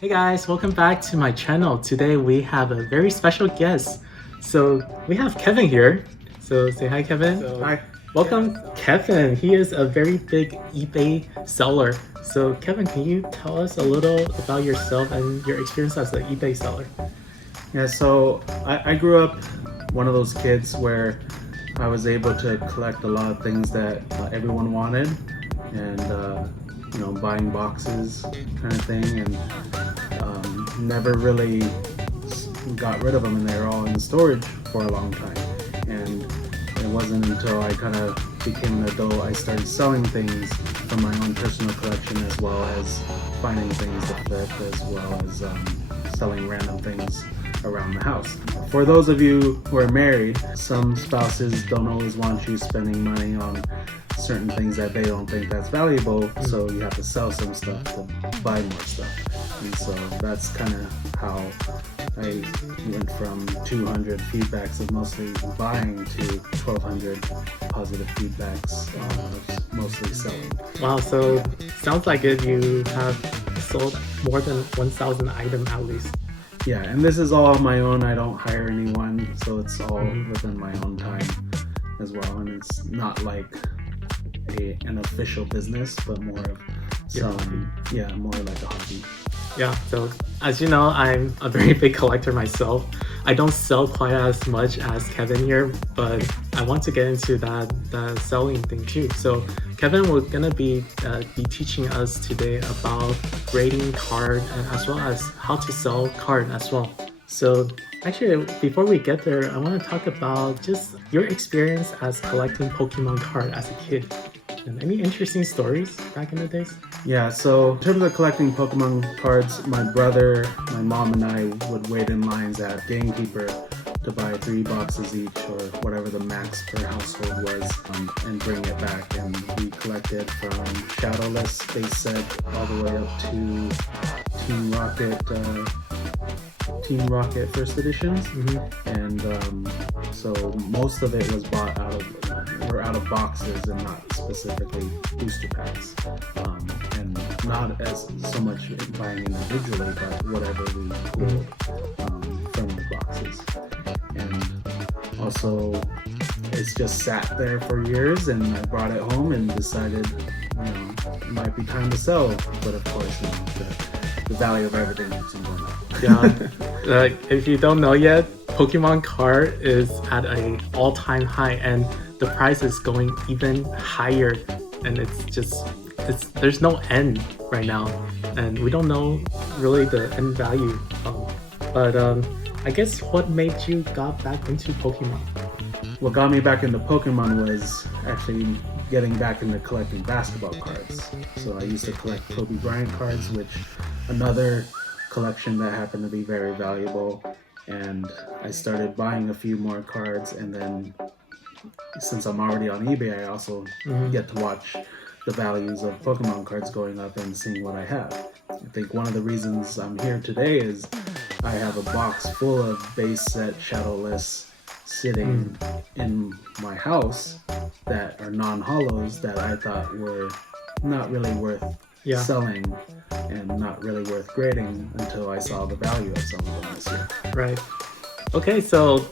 Hey guys, welcome back to my channel. Today we have a very special guest. So we have Kevin here. So say hi, Kevin. Hi. Welcome, Kevin. He is a very big eBay seller. So Kevin, can you tell us a little about yourself and your experience as an eBay seller? Yeah, so I grew up one of those kids where I was able to collect a lot of things that everyone wanted, and buying boxes kind of thing, and never really got rid of them, and they were all in storage for a long time. And it wasn't until I kind of became an adult I started selling things from my own personal collection, as well as finding things to flip, as well as selling random things around the house. For those of you who are married, some spouses don't always want you spending money on certain things that they don't think that's valuable, so you have to sell some stuff to buy more stuff. And so that's kind of how I went from 200 feedbacks of mostly buying to 1,200 positive feedbacks of mostly selling. Wow, so sounds like it. You have sold more than 1,000 items at least. Yeah, and this is all my own. I don't hire anyone, so it's all within my own time as well. And it's not like an official business, but more of selling. Yeah, more like a hobby. Yeah, so as you know, I'm a very big collector myself. I don't sell quite as much as Kevin here, but I want to get into that selling thing too. So Kevin, we're gonna be teaching us today about grading card and as well as how to sell card as well. So actually, before we get there, I want to talk about just your experience as collecting Pokemon card as a kid. And any interesting stories back in the days? Yeah, so in terms of collecting Pokemon cards, my brother, my mom, and I would wait in lines at Gamekeeper to buy 3 boxes each, or whatever the max per household was, and bring it back. And we collected from Shadowless, base set, all the way up to Team Rocket first editions. And so most of it was bought out of boxes and not specifically booster packs, and not as so much buying individually, but whatever we pulled from the boxes. And also it's just sat there for years, and I brought it home and decided it might be time to sell, but of course the value of everything is going up. Yeah, if you don't know yet, Pokemon card is at an all-time high, and the price is going even higher, and there's no end right now, and we don't know really the end value. But I guess what made you got back into Pokemon? What got me back into Pokemon was actually getting back into collecting basketball cards. So I used to collect Kobe Bryant cards, which another collection that happened to be very valuable, and I started buying a few more cards. And then since I'm already on eBay, I also get to watch the values of Pokemon cards going up and seeing what I have. I think one of the reasons I'm here today is I have a box full of base set Shadowless sitting in my house that are non-holos that I thought were not really worth selling and not really worth grading until I saw the value of some of them this year. Right. Okay, so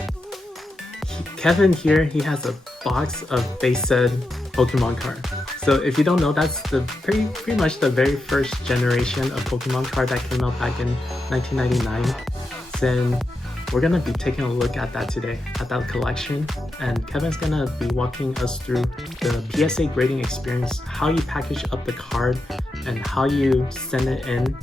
Kevin here, he has a box of base set Pokemon card. So if you don't know, that's the pretty much the very first generation of Pokemon card that came out back in 1999. Then we're gonna be taking a look at that today, at that collection, and Kevin's gonna be walking us through the PSA Grading Experience, how you package up the card and how you send it in,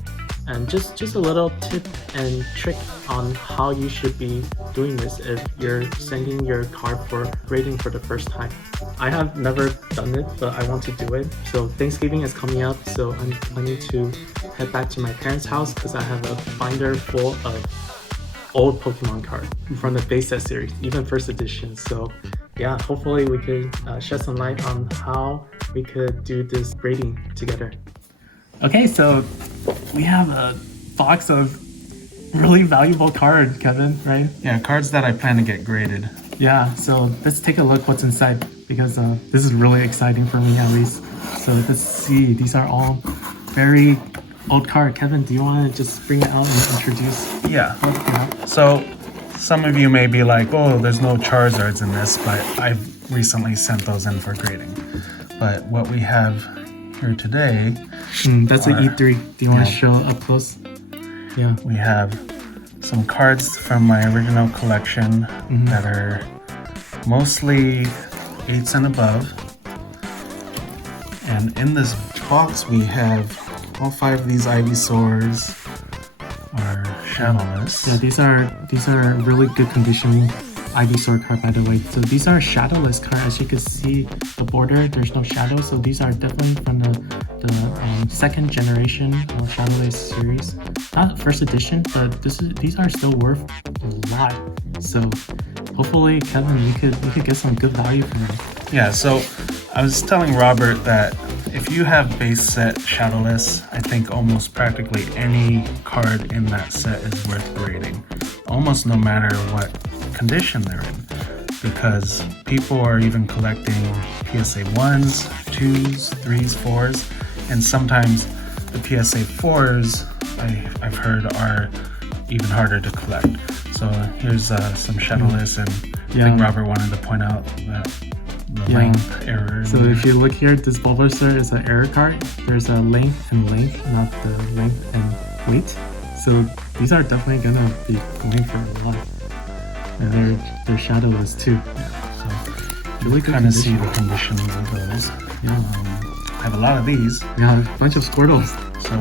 and just a little tip and trick on how you should be doing this if you're sending your card for grading for the first time. I have never done it, but I want to do it. So Thanksgiving is coming up, so I'm planning to head back to my parents' house because I have a binder full of old Pokemon card from the base set series, even first edition. So yeah, hopefully we could shed some light on how we could do this grading together. Okay, so we have a box of really valuable card, Kevin, right? Yeah, cards that I plan to get graded. Yeah, so let's take a look what's inside, because this is really exciting for me at least. So let's see, these are all very old card. Kevin, do you want to just bring it out and introduce? Yeah. what you have? So some of you may be like, oh, there's no Charizards in this, but I've recently sent those in for grading. But what we have here today, That's an E3. Do you want to show up close? Yeah. we have some cards from my original collection that are mostly 8s and above. And in this box we have all 5 of these Ivysaurs are shadowless. Yeah, these are really good condition Ivysaur card, by the way. So these are shadowless card. As you can see, the border, there's no shadow. So these are definitely from the second generation of Shadowless series. Not first edition, but these are still worth a lot. So hopefully, Kevin, you could get some good value from them. Yeah, so I was telling Robert that if you have base set Shadowless, I think almost practically any card in that set is worth grading. Almost no matter what condition they're in. Because people are even collecting PSA 1s, 2s, 3s, 4s, and sometimes the PSA 4s I've heard are even harder to collect. So here's some Shadowless, and I think Robert wanted to point out that the length error. So if you look here, this Bulbasaur is an error card. There's a length and length, not the length and weight. So these are definitely gonna be going for a lot. And they're shadowless too. So really kind of see the conditions of those. I have a lot of these. Yeah, a bunch of Squirtles. So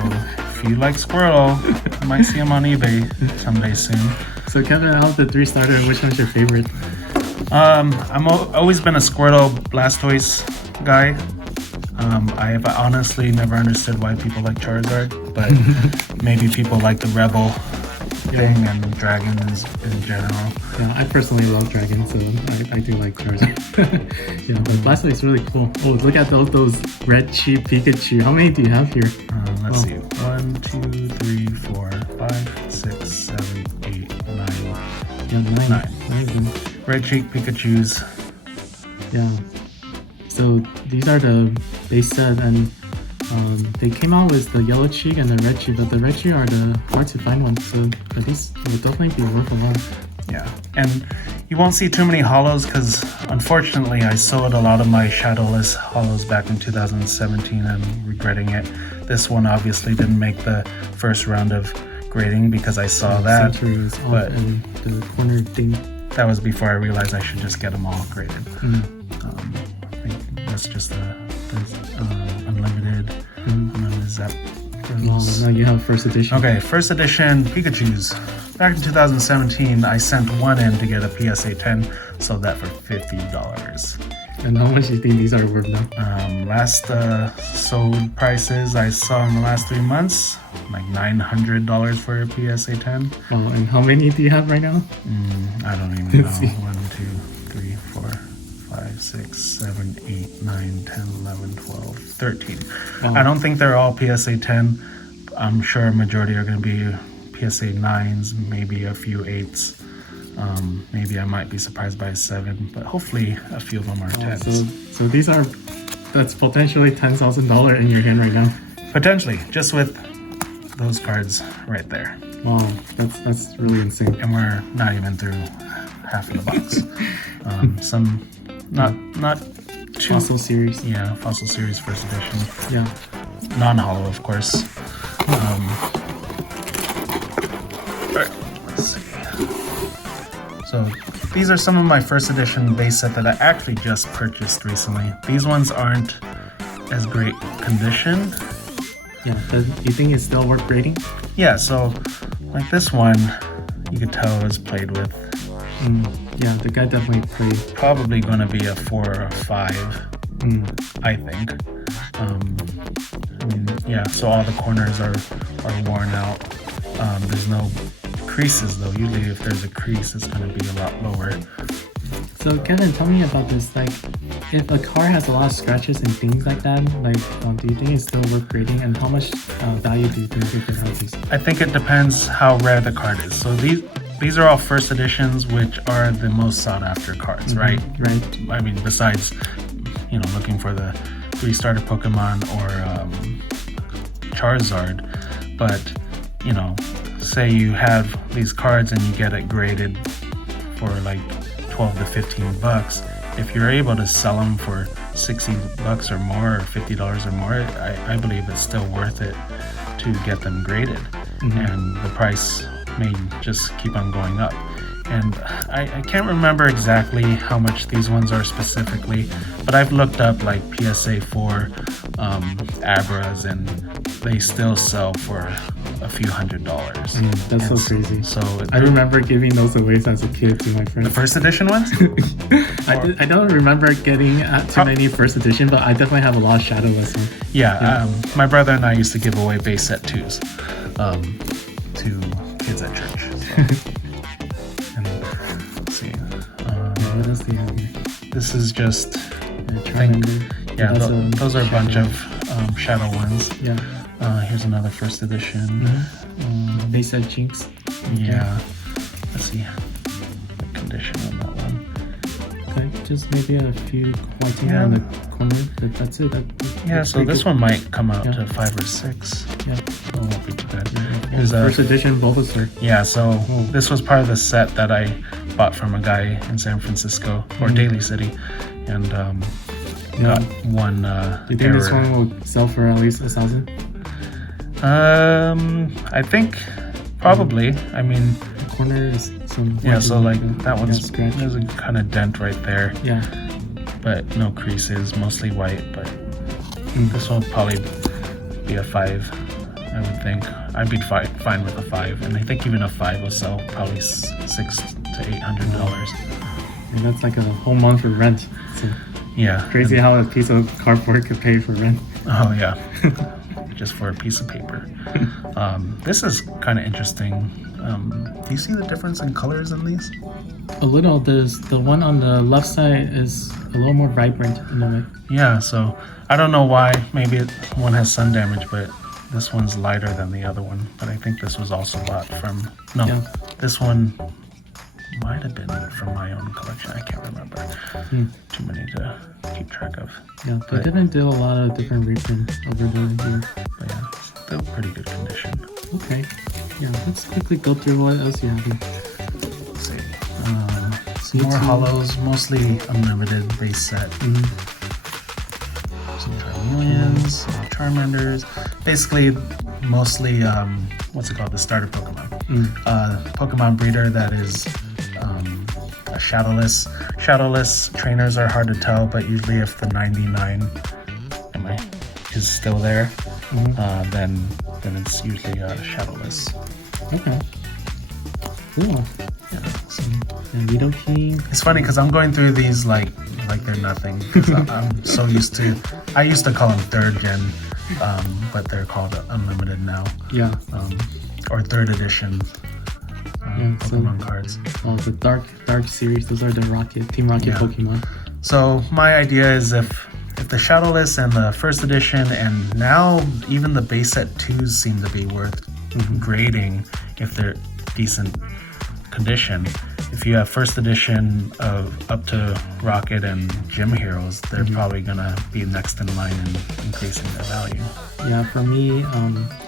if you like Squirtle, you might see them on eBay someday soon. So Kevin, out of the 3 starter, which one's your favorite? I'm always been a Squirtle Blastoise guy. I've honestly never understood why people like Charizard, but maybe people like the Rebel thing and dragons in general. Yeah, I personally love dragons, so I do like Charizard. Yeah, but Blastoise is really cool. Oh, look at those red cheap Pikachu. How many do you have here? Let's see. 1, 2, 3, 4, 5, 6, 7, 8, 9. Yeah, 9. 9. Red cheek Pikachus. Yeah. So these are the base set, and they came out with the yellow cheek and the red cheek, but the red cheek are the hard to find ones. So these will definitely be worth a lot. Yeah, and you won't see too many holos because unfortunately I sold a lot of my Shadowless holos back in 2017 and regretting it. This one obviously didn't make the first round of grading because I saw that, but and the corner thing. That was before I realized I should just get them all graded. I think that's just the unlimited. And then is that? Now you have first edition. Okay, first edition Pikachus. Back in 2017, I sent one in to get a PSA 10, sold that for $50. And how much do you think these are worth now? Last sold prices I saw in the last 3 months, like $900 for a PSA 10. Oh, and how many do you have right now? I don't even know. 1, 2, 3, 4, 5, 6, 7, 8, 9, 10, 11, 12, 13. Oh. I don't think they're all PSA 10. I'm sure a majority are going to be PSA 9s, maybe a few 8s. Maybe I might be surprised by a 7, but hopefully a few of them are 10s. So these are, that's potentially $10,000 in your hand right now. Potentially, just with those cards right there. Wow, that's really insane. And we're not even through half of the box. Some not too Fossil series. Yeah, Fossil series first edition. Yeah. Non-holo, of course. Alright, let's see. So these are some of my first edition base set that I actually just purchased recently. These ones aren't as great condition. Yeah, but you think it's still worth grading? Yeah, so like this one, you could tell it was played with. Yeah, the guy definitely played. Probably going to be a 4 or a 5, I think. I mean, yeah, so all the corners are worn out. There's no creases though. Usually if there's a crease, it's going to be a lot lower. So Kevin, tell me about this. Like, if a car has a lot of scratches and things like that, like, do you think it's still worth grading? And how much value do you think you could have these? I think it depends how rare the card is. So these are all first editions, which are the most sought after cards, right? Right. I mean, besides, looking for the 3-starter Pokemon or Charizard, but you know, say you have these cards and you get it graded for like 12 to 15 bucks. If you're able to sell them for 60 bucks or more, or $50 or more, I believe it's still worth it to get them graded. And the price may just keep on going up. And I can't remember exactly how much these ones are specifically, but I've looked up like PSA 4 Abras, and they still sell for a few $100s. That's so crazy. So I remember giving those away as a kid to my friends. The first edition ones? I don't remember getting too many first edition, but I definitely have a lot of Shadowless ones. Yeah, my brother and I used to give away base set 2s to kids at church. So. Let's see. What else do you have here? This is just, Yeah, those are a bunch of shadow ones. Yeah. Here's another first edition. They said Jinx. Yeah. Let's see the condition on that one. Okay, just maybe a few whiting on the corner, but that's it. So this one might come out Yeah. to 5 or 6. Yeah. So it won't be too bad. Here's first edition Bulbasaur. Yeah, so this was part of the set that I bought from a guy in San Francisco, or Daly City, and got one Do you think this one will sell for at least 1,000? I think probably. I mean, the corner is some. So like that one's scratch. there's a kind of dent right there. Yeah. But no creases, mostly white. But this one will probably be a 5, I would think. I'd be fine with a 5, and I think even a 5 will sell probably $600 to $800. And that's like a whole month for rent. So Yeah. crazy how a piece of cardboard could pay for rent. Oh yeah. Just for a piece of paper. This is kind of interesting. Do you see the difference in colors in these? A little. There's the one on the left side is a little more vibrant in a way. Yeah, so I don't know why. Maybe one has sun damage, but this one's lighter than the other one. But I think this was also bought from... No, this one might have been from my own collection. I can't remember. Too many to keep track of. Yeah, they didn't do a lot of different reprints over the years. But yeah, still pretty good condition. Okay. Yeah, let's quickly go through what else you have here. Let's see. Some more hollows, mostly unlimited base set. Some Charmeleons, some Charmanders. Basically, mostly, what's it called? The starter Pokemon. Pokemon breeder that is a Shadowless. Shadowless trainers are hard to tell, but usually if the 99 is still there, then it's usually Shadowless. Okay. Cool. Yeah. And Nidoking. It's funny because I'm going through these like they're nothing. 'Cause I'm so used to. I used to call them 3rd gen, but they're called unlimited now. Yeah. Or 3rd edition Pokemon cards. Oh, the dark series. Those are the Team Rocket Pokemon. So my idea is if the Shadowless and the 1st edition, and now even the base set 2s seem to be worth grading if they're decent condition. If you have 1st edition of up to Rocket and Gym Heroes, they're probably gonna be next in line in increasing their value. Yeah, for me,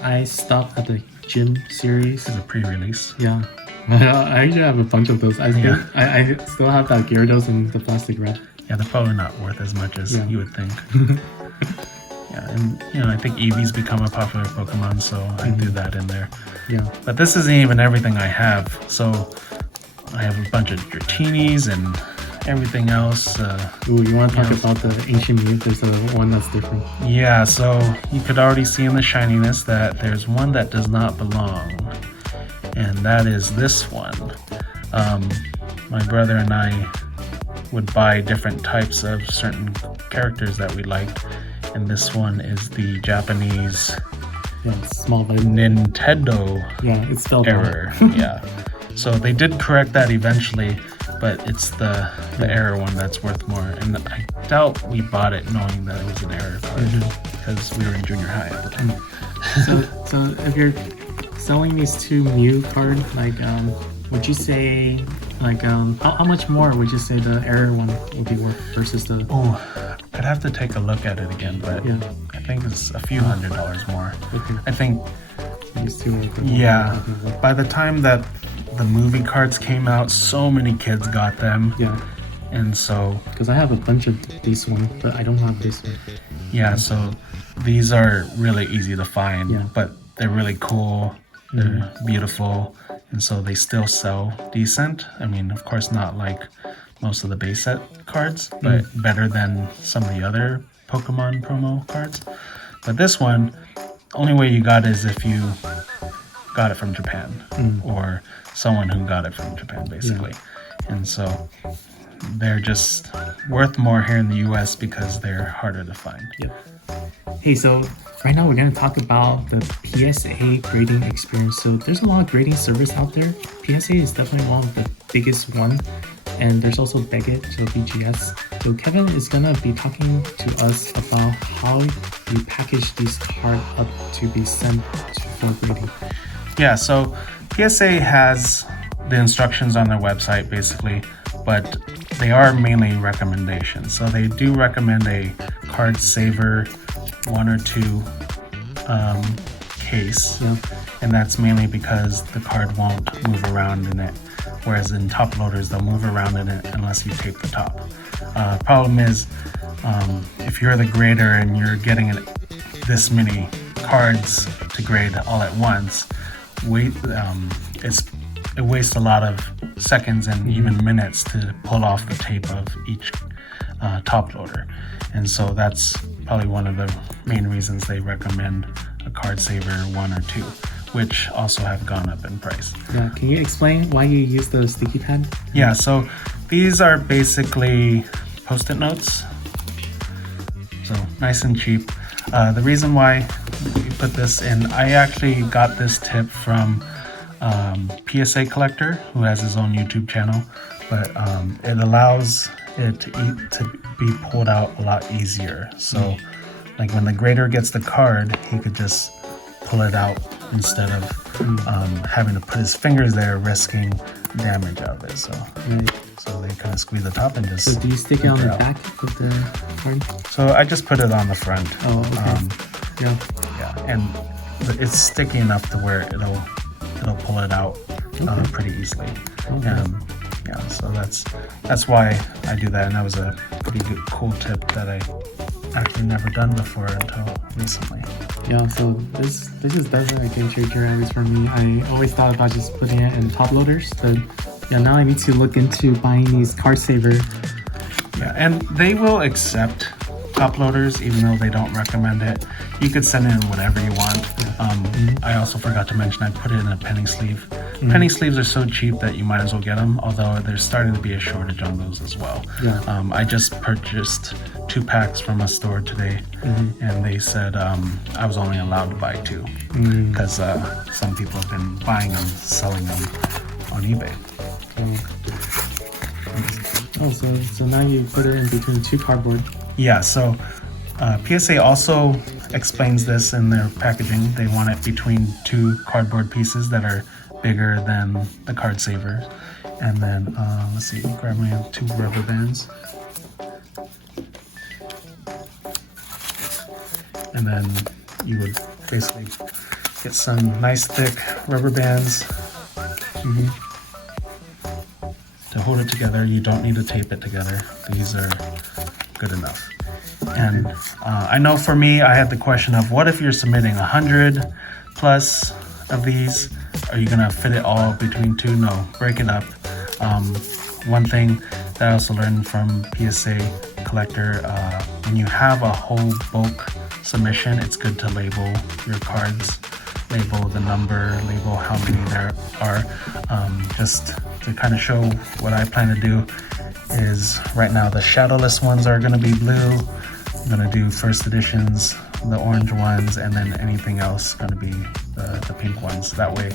I stopped at the Gym series. It's a pre-release. Yeah. I actually have a bunch of those. I still have that Gyarados in the plastic wrap. Yeah, they're probably not worth as much as you would think. Yeah, and I think Eevee's become a popular Pokemon, so I do that in there. Yeah. But this isn't even everything I have. So I have a bunch of Dratini's and everything else. Ooh, you want to talk about the Ancient Mew? There's one that's different. Yeah, so you could already see in the shininess that there's one that does not belong. And that is this one. My brother and I would buy different types of certain characters that we liked. And this one is the Japanese small Nintendo it's spelled error. Yeah. So they did correct that eventually, but it's the error one that's worth more. And I doubt we bought it knowing that it was an error card because we were in junior high at the time. So if you're selling these 2 Mew cards, like would you say how much more would you say the error one would be worth versus the... I'd have to take a look at it again, but I think it's a few $100 more. Okay. I think These two are the Yeah. ones. By the time that the movie cards came out, so many kids got them. Yeah, And so, because I have a bunch of this one, but I don't have this one. yeah, so these are really easy to find, Yeah. but they're really cool. They're beautiful. And so they still sell decent. I mean, of course, not like most of the base set cards, but better than some of the other Pokemon promo cards. But this one, only way you got is if you got it from Japan or someone who got it from Japan, basically. And so they're just worth more here in the US because they're harder to find. Yep. Hey, so right now we're going to talk about the PSA grading experience. So there's a lot of grading service out there. PSA is definitely one of the biggest ones. And there's also Beckett, so BGS. So Kevin is going to be talking to us about how you package these cards up to be sent for grading. Yeah, so PSA has the instructions on their website basically, but they are mainly recommendations. So they do recommend a card saver 1 or 2 case, and that's mainly because the card won't move around in it, whereas in top loaders they'll move around in it unless you tape the top. Problem is, if you're the grader and you're getting this many cards to grade all at once, it wastes a lot of seconds and even minutes to pull off the tape of each top loader. And so that's probably one of the main reasons they recommend a card saver 1 or 2, which also have gone up in price. Yeah, can you explain why you use the sticky pad? Yeah, so these are basically post-it notes. So nice and cheap. The reason why we put this in, I actually got this tip from PSA Collector, who has his own YouTube channel, but it allows it to be pulled out a lot easier. So like when the grader gets the card, he could just pull it out instead of having to put his fingers there, risking damage out of it. So so they kind of squeeze the top and just. So do you stick it on the back of the card? So I just put it on the front. Oh, okay. Yeah, and it's sticky enough to where it'll pull it out pretty easily. Yeah, so that's why I do that, and that was a pretty good, cool tip that I actually never done before until recently. Yeah, so this is definitely a game changer, at least for me. I always thought about just putting it in top loaders, but yeah, now I need to look into buying these card saver. Yeah, and they will accept top loaders even though they don't recommend it. You could send in whatever you want. I also forgot to mention I put it in a penny sleeve. Penny sleeves are so cheap that you might as well get them, although there's starting to be a shortage on those as well. I just purchased 2 packs from a store today, and they said I was only allowed to buy 2 because some people have been buying them, selling them on eBay. So now you put it in between 2 cardboard. Yeah, so PSA also explains this in their packaging. They want it between 2 cardboard pieces that are bigger than the card savers. And then, let's see, grab my 2 rubber bands. And then you would basically get some nice thick rubber bands to hold it together. You don't need to tape it together. These are good enough. And I know for me, I had the question of what if you're submitting 100 plus of these? Are you gonna fit it all between 2? No, break it up. One thing that I also learned from PSA Collector, when you have a whole bulk submission, it's good to label your cards, label the number, label how many there are, just to kind of show what I plan to do. Is right now the Shadowless ones are going to be blue. I'm going to do first editions, the orange ones, and then anything else going to be the pink ones. That way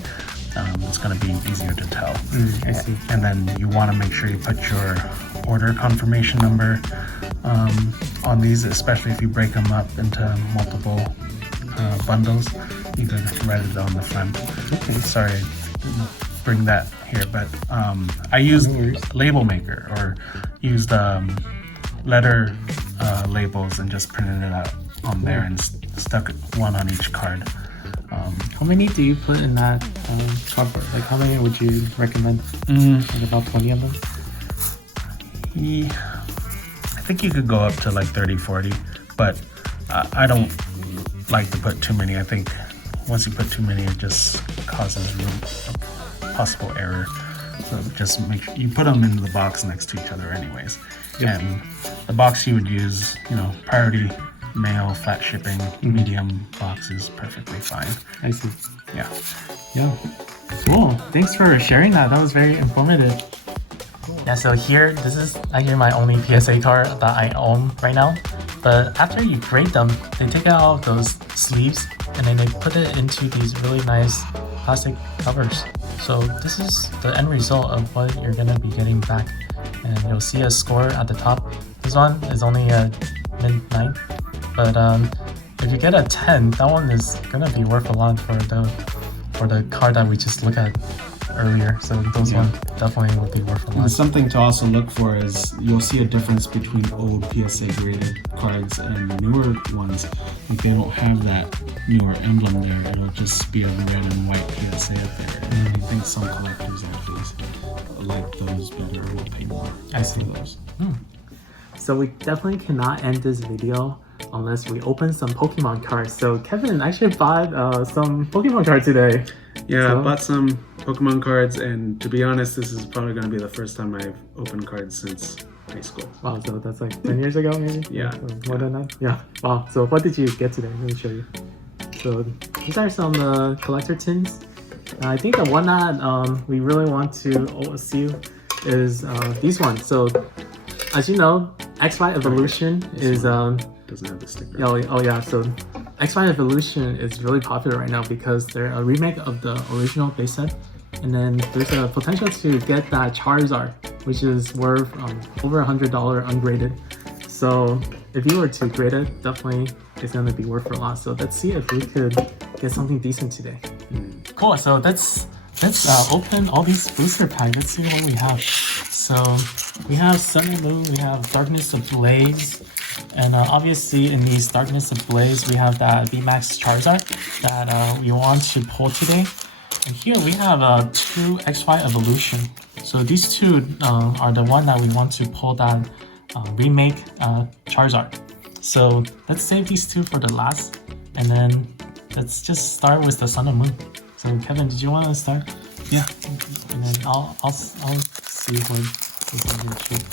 it's going to be easier to tell. I see. And then you want to make sure you put your order confirmation number on these, especially if you break them up into multiple bundles. You could write it on the front. Okay. Sorry, I didn't bring that here, but I used Label Maker, or used letter labels and just printed it out on there and stuck one on each card. How many do you put in that cardboard? Like, how many would you recommend? Like about 20 of them? I think you could go up to like 30, 40, but I don't like to put too many. I think once you put too many, it just causes a possible error. So just make sure you put them into the box next to each other anyways. Yeah. And the box you would use, priority mail, flat shipping, medium box is perfectly fine. I see. Yeah. Yeah. Cool. Thanks for sharing that. That was very informative. Yeah, so here, this is actually my only PSA card that I own right now. But after you grade them, they take out those sleeves and then they put it into these really nice plastic covers. So this is the end result of what you're gonna be getting back. And you'll see a score at the top. This one is only a mid-9, but if you get a 10, that one is gonna be worth a lot for the card that we just looked at earlier. So those one definitely will be worth a lot. And something to also look for is you'll see a difference between old PSA graded cards and the newer ones. If they don't have that newer emblem there, it'll just be a red and white PSA up there. And I think some collectors actually like those better and will pay more. I see those. So we definitely cannot end this video unless we open some Pokemon cards. So Kevin actually bought some Pokemon cards today. Yeah, So- I bought some Pokemon cards, and to be honest, this is probably going to be the first time I've opened cards since high school. Wow, so that's like 10 years ago maybe? Yeah. So more than that? Yeah. Wow, so what did you get today? Let me show you. So these are some collector tins. I think the one that we really want to see is these ones. So as you know, XY Evolution is Doesn't have the sticker. oh yeah, so XY Evolution is really popular right now because they're a remake of the original base set, and then there's a potential to get that Charizard, which is worth over $100 ungraded. So if you were to grade it, definitely it's going to be worth a lot. So let's see if we could get something decent today. Cool. So let's open all these booster packs. Let's see what we have. So we have Sun and Moon, we have Darkness Ablaze, and obviously in these Darkness Ablaze we have that VMAX Charizard that we want to pull today. And here we have two XY Evolution. So these two are the one that we want to pull that remake Charizard. So let's save these two for the last, and then let's just start with the Sun and Moon. So Kevin, did you want to start? Yeah. And then I'll see what is on your sheet.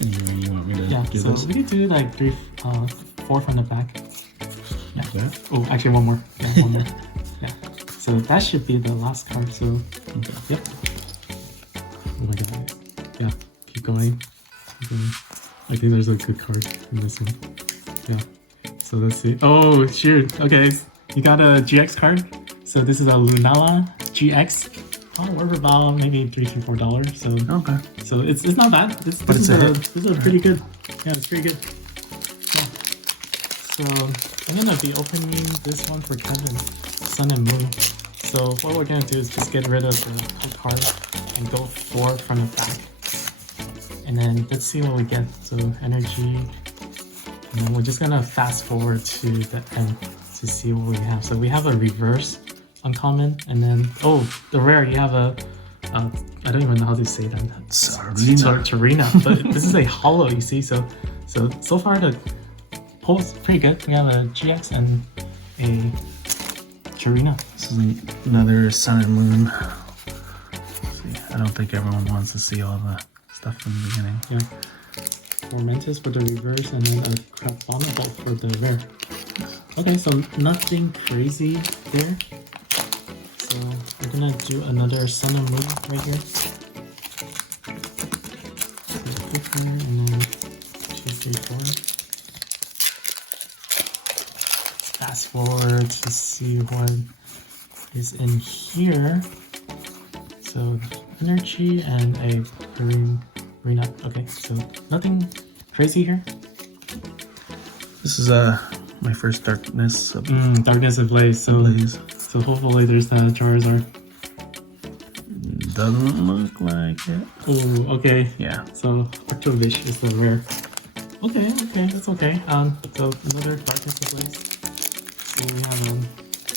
You want me to do So this? we could do like 4 from the back. Yeah. Okay. Oh, actually one more. Yeah, one more. Yeah. So that should be the last card. So yep. Oh my god. Yeah. Keep going. Keep going. I think there's a good card in this one. Yeah. So let's see. Oh shoot. Okay. You got a GX card. So this is a Lunala GX. Oh, worth about maybe $3 to $4. So Okay. so it's not bad. This it's a hit. This is pretty good. Yeah, it's pretty good. Yeah. So I'm gonna be opening this one for Kevin, Sun and Moon. So what we're gonna do is just get rid of the card and go 4 from the back. And then let's see what we get. So energy. And then we're just gonna fast forward to the end to see what we have. So we have a reverse uncommon, and then the rare, you have a I don't even know how to say that. Tarina. But this is a hollow, you see. So far the pull's pretty good. We have a GX and a Tarina. This is another Sun and Moon. See, I don't think everyone wants to see all the stuff from the beginning. Yeah. Tormentus for the reverse, and then a Crabominable for the rare. Okay, so nothing crazy there. So we're gonna do another Sun and Moon right here. So quicker, and then 2, 3, 4. Fast forward to see what is in here. So energy and a Arena. Okay, so nothing crazy here. This is my first Darkness Darkness Ablaze. So hopefully there's that Charizard. Doesn't look like it. Oh, okay. Yeah. So Arctovish is the rare. Okay, that's okay. So another Darkness Ablaze. So we have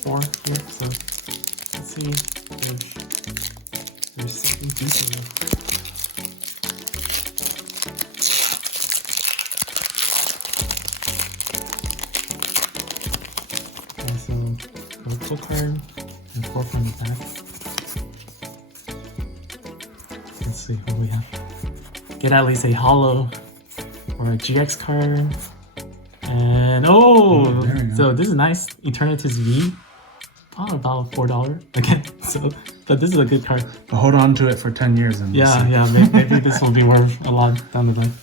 4 here. So let's see if there's something decent. Okay, so a full card and 4 from the back. Let's see what we have. Get at least a holo or a GX card. And so this is nice. Eternatus V. Oh, about $4 again. So, but this is a good card. But hold on to it for 10 years and maybe this will be worth a lot down the line.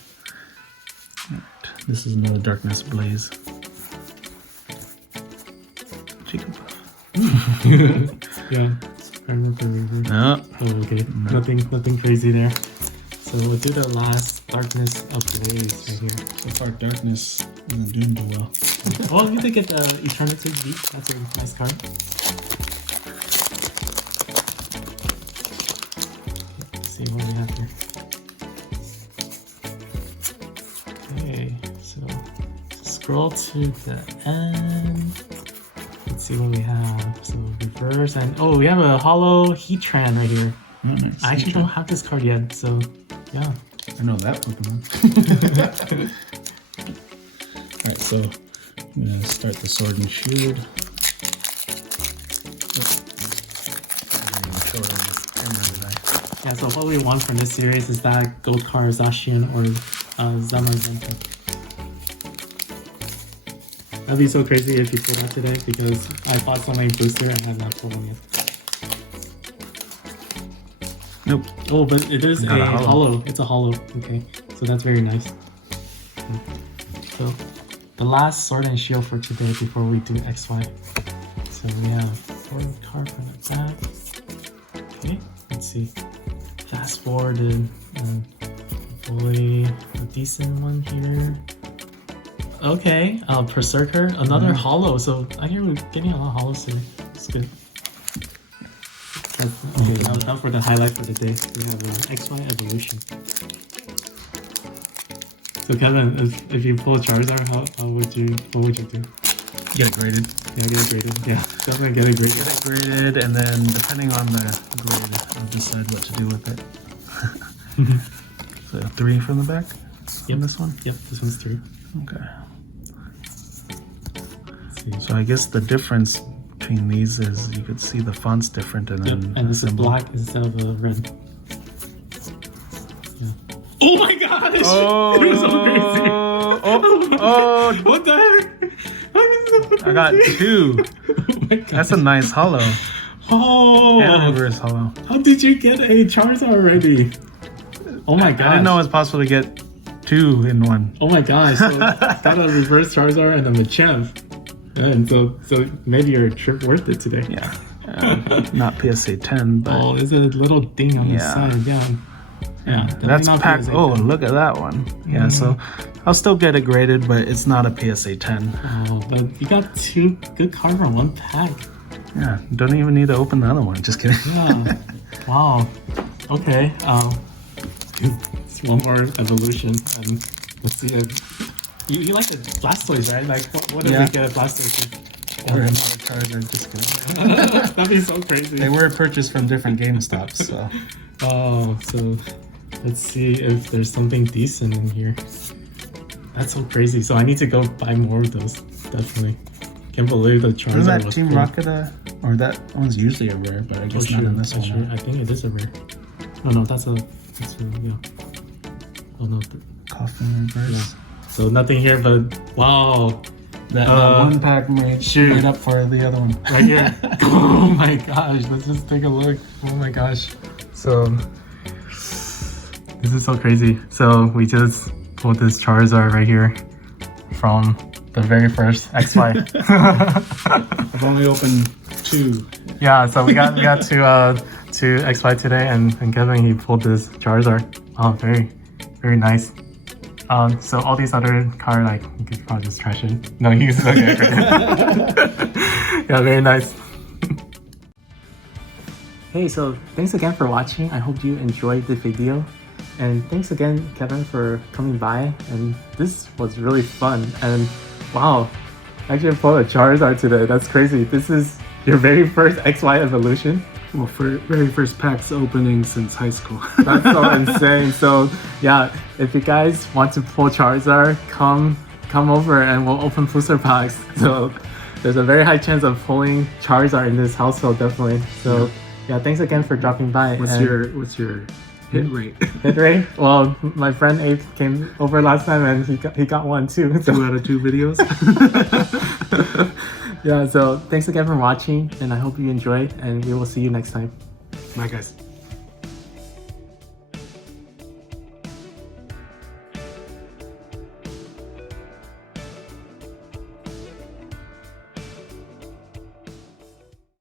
This is another Darkness Blaze. Chicken puff. Yeah. I remember. No. Oh, okay. No. Nothing crazy there. So we'll do the last Darkness Ablaze right here. So far, Darkness isn't doing too well. Well, you did get the Eternity V. That's a nice card. Let's see what we have here. Okay, so scroll to the end. Let's see what we have. So reverse and we have a holo Heatran right here. Nice. I actually don't have this card yet, so yeah. I know that Pokemon. Alright, so I'm gonna start the Sword and Shield. Yeah, so what we want from this series is that Gold card Zacian or Zamazenta. That'd be so crazy if you pulled that today because I bought so many booster and have not pulled one yet. Nope. Oh, but it is a holo. It's a holo. Okay, so that's very nice. So the last Sword and Shield for today before we do XY. So we have 4 card from the back. Okay, let's see. Fast forward and a decent one here. Okay, Berserker, another holo. So I hear we're getting a lot of holos today. It's good. Okay, now for the highlight for the day, we have XY Evolution. So Kevin, if you pull Charizard, what would you do? Get it graded. Yeah, get it graded. Yeah, definitely get it graded. Get it graded, and then depending on the grade, I'll decide what to do with it. So 3 from the back. Yep. This one. Yep, this one's 3. Okay. Let's see. So I guess the difference between these is you could see the font's different, and then and this is black instead of red. Yeah. Oh my gosh! Oh, it was so crazy. Oh, what the heck? I got 2. Oh my gosh. That's a nice holo. Oh! And reverse holo. How did you get a Charizard already? Oh my gosh. I didn't know it was possible to get 2 in one. Oh my gosh. So got a reverse Charizard and a Machamp. Yeah, and so maybe your trip worth it today. Yeah. Not PSA 10, but... Oh, there's a little ding on the side. Yeah. Yeah. That's packed. Oh, look at that one. Yeah, so I'll still get it graded, but it's not a PSA 10. Oh, but you got 2 good cards from 1 pack. Yeah, don't even need to open the other one. Just kidding. Yeah. Wow. Okay. It's one more evolution. Let's see if you like the Blastoise, right? Like what did we get a Blastoise? Or another Charizard. Just kidding. That'd be so crazy. They were purchased from different GameStops, so. Oh, so let's see if there's something decent in here. That's so crazy. So I need to go buy more of those. Definitely. Can't believe the Charizard Isn't that was Team cool. Rocket or that one's usually a rare, but I guess not in this one. Sure. I think it is a rare. No, that's a yeah. Oh no. Coffin reverse. Yeah. So nothing here, but wow. That one pack made up for the other one. Right here. Oh my gosh. Let's just take a look. Oh my gosh. So this is so crazy. So we just pulled this Charizard right here from the very first XY. I've only opened 2. Yeah, so we got to XY today, and Kevin, he pulled this Charizard. Oh, very nice. So all these other cards, like, you could probably just trash it. No, you can okay. Yeah, very nice. Hey, so thanks again for watching. I hope you enjoyed the video. And thanks again, Kevin, for coming by. And this was really fun. And wow, actually pulled a Charizard today. That's crazy. This is your very first XY Evolution. Well, for very first packs opening since high school. That's so insane. So yeah, if you guys want to pull Charizard, come over and we'll open booster packs. So there's a very high chance of pulling Charizard in this household, definitely. So yeah, thanks again for dropping by. What's your hit rate? Hit rate? Well, my friend Abe came over last time and he got one too. So. 2 out of 2 videos. Yeah, so thanks again for watching and I hope you enjoyed and we will see you next time. Bye guys.